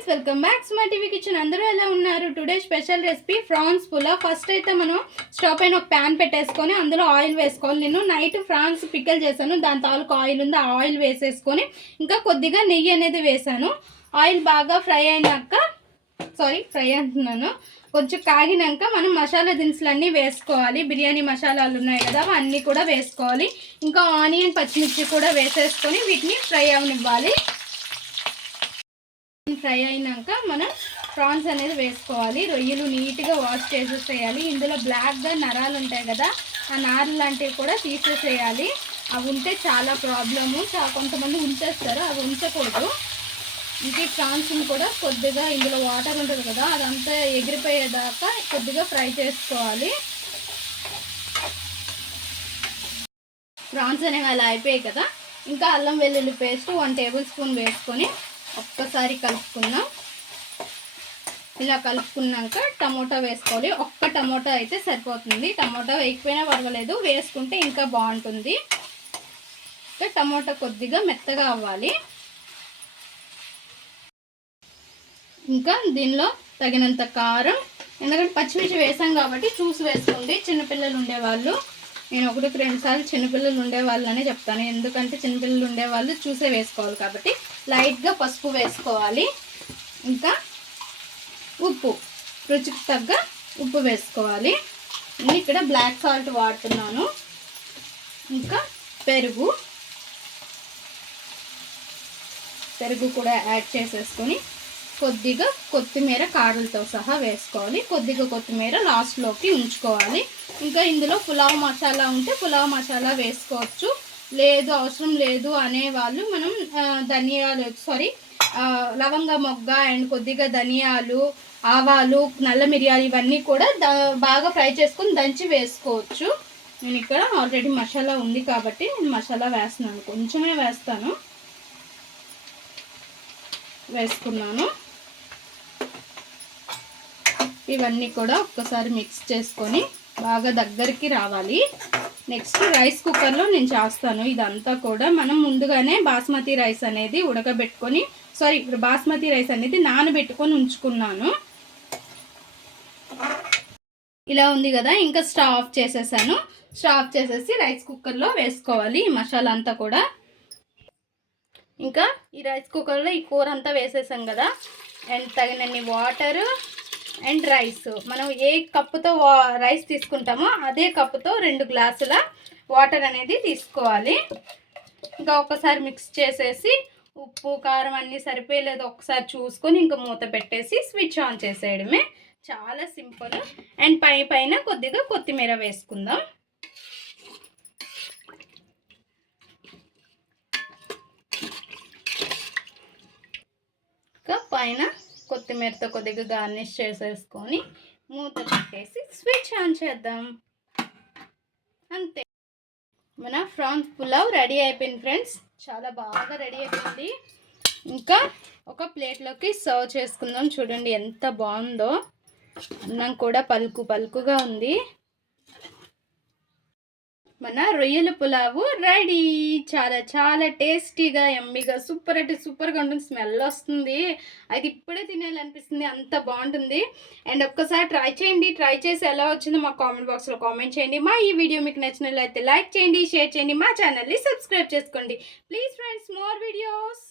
Friends, welcome back to my TV kitchen. అందరూ ఎలా ఉన్నారు? Today special recipe France pulao. First అయితే మనం స్టవ్ పైన ఒక ప్యాన్ పెట్టేసుకొని అందులో ఆయిల్ వేసుకోవాలి. నేను నైట్ ఫ్రాన్స్ పిక్కల్ చేశాను, దాని తాలూకు ఆయిల్ ఉంది, ఆ ఆయిల్ వేసేసుకొని ఇంకా కొద్దిగా నెయ్యి అనేది వేసాను. ఆయిల్ బాగా ఫ్రై అంటున్నాను, కొంచెం కాగినాక మనం మసాలా దినుసులన్నీ వేసుకోవాలి. బిర్యానీ మసాలాలు ఉన్నాయి కదా, అన్నీ కూడా వేసుకోవాలి. ఇంకా ఆనియన్, పచ్చిమిర్చి కూడా వేసేసుకొని వీటిని ఫ్రై అవనివ్వాలి. ఫ్రై అయినాక మనం ప్రాన్స్ అనేది వేసుకోవాలి. రొయ్యలు నీట్గా వాష్ చేసేసేయాలి. ఇందులో బ్లాక్గా నరాలు ఉంటాయి కదా, ఆ నారు లాంటివి కూడా తీసేసేయాలి. అవి ఉంటే చాలా ప్రాబ్లము, కొంతమంది ఉంచేస్తారు, అవి ఉంచకూడదు. ఇంక ప్రాన్స్ని కూడా కొద్దిగా ఇందులో వాటర్ ఉంటుంది కదా, అదంతా ఎగిరిపోయేదాకా కొద్దిగా ఫ్రై చేసుకోవాలి. ప్రాన్స్ అనేవి అలా అయిపోయాయి కదా, ఇంకా అల్లం వెల్లుల్లి పేస్ట్ 1 టేబుల్ స్పూన్ వేసుకొని ఒక్కసారి కలుపుకుందాం. ఇలా కలుపుకున్నాక టమోటా వేసుకోవాలి. ఒక్క టమోటా అయితే సరిపోతుంది, టమోటా వేయకపోయినా పర్వాలేదు, వేసుకుంటే ఇంకా బాగుంటుంది. టమోటా కొద్దిగా మెత్తగా అవ్వాలి. ఇంకా దీనిలో తగినంత కారం, ఎందుకంటే పచ్చిమిర్చి వేసాం కాబట్టి చూసి వేసుకోండి. చిన్నపిల్లలు ఉండేవాళ్ళు, నేను 1-2 సార్లు చిన్నపిల్లలు ఉండేవాళ్ళనే చెప్తాను, ఎందుకంటే చిన్నపిల్లలు ఉండేవాళ్ళు చూసే వేసుకోవాలి కాబట్టి. లైట్గా పసుపు వేసుకోవాలి. ఇంకా ఉప్పు, రుచికి తగ్గ ఉప్పు వేసుకోవాలి. నేను ఇక్కడ బ్లాక్ సాల్ట్ వాడుతున్నాను. ఇంకా పెరుగు కూడా యాడ్ చేసేసుకొని కొద్దిగా కొత్తిమీర కాడలతో సహా వేసుకోవాలి. కొద్దిగా కొత్తిమీర లాస్ట్లోకి ఉంచుకోవాలి. ఇంకా ఇందులో పులావ్ మసాలా ఉంటే పులావ్ మసాలా వేసుకోవచ్చు, లేదు అవసరం లేదు అనేవాళ్ళు మనం లవంగ మొగ్గ అండ్ కొద్దిగా ధనియాలు, ఆవాలు, నల్ల మిరియాలు ఇవన్నీ కూడా బాగా ఫ్రై చేసుకొని దంచి వేసుకోవచ్చు. నేను ఇక్కడ ఆల్రెడీ మసాలా ఉంది కాబట్టి నేను మసాలా వేస్తున్నాను, కొంచెమే వేసుకున్నాను. ఇవన్నీ కూడా ఒక్కసారి మిక్స్ చేసుకొని బాగా దగ్గరికి రావాలి. నెక్స్ట్ రైస్ కుక్కర్లో నేను చేస్తాను ఇదంతా కూడా. మనం ముందుగానే బాస్మతి రైస్ అనేది నానబెట్టుకొని ఉంచుకున్నాను. ఇలా ఉంది కదా, ఇంకా స్టవ్ ఆఫ్ చేసేసాను. స్టవ్ ఆఫ్ చేసేసి రైస్ కుక్కర్లో వేసుకోవాలి ఈ మసాలా అంతా కూడా. ఇంకా ఈ రైస్ కుక్కర్లో ఈ కూర అంతా వేసేసాం కదా, అండ్ తగినన్ని వాటరు అండ్ రైస్, మనం ఏ కప్పుతో రైస్ తీసుకుంటామో అదే కప్పుతో 2 గ్లాసుల వాటర్ అనేది తీసుకోవాలి. ఇంకా ఒకసారి మిక్స్ చేసేసి ఉప్పు కారం అన్నీ సరిపోయలేదు ఒకసారి చూసుకొని ఇంకా మూత పెట్టేసి స్విచ్ ఆన్ చేసేయడమే. చాలా సింపుల్. అండ్ పైన కొద్దిగా కొత్తిమీర వేసుకుందాం. ఇంకా పైన కొత్తిమీరతో కొద్దిగా గార్నిష్ చేసేసుకొని మూత పెట్టేసి స్విచ్ ఆన్ చేద్దాం. అంతే, మన ఫ్రాన్స్ పులావ్ రెడీ అయిపోయింది ఫ్రెండ్స్, చాలా బాగా రెడీ అయిపోయింది. ఇంకా ఒక ప్లేట్లోకి సర్వ్ చేసుకుందాం. చూడండి ఎంత బాగుందో, అన్నం కూడా పలుకుగా ఉంది. మన రొయ్యల పులావు రెడీ. చాలా టేస్టీగా, యమ్మీగా, సూపర్ అంటే సూపర్గా ఉంటుంది. స్మెల్ వస్తుంది, అది ఇప్పుడే తినాలనిపిస్తుంది, అంత బాగుంటుంది. అండ్ ఒక్కసారి ట్రై చేయండి. ట్రై చేసి ఎలా వచ్చిందో మా కామెంట్ బాక్స్లో కామెంట్ చేయండి. మా ఈ వీడియో మీకు నచ్చినట్లయితే లైక్ చేయండి, షేర్ చేయండి, మా ఛానల్ని సబ్స్క్రైబ్ చేసుకోండి. Please friends, more videos.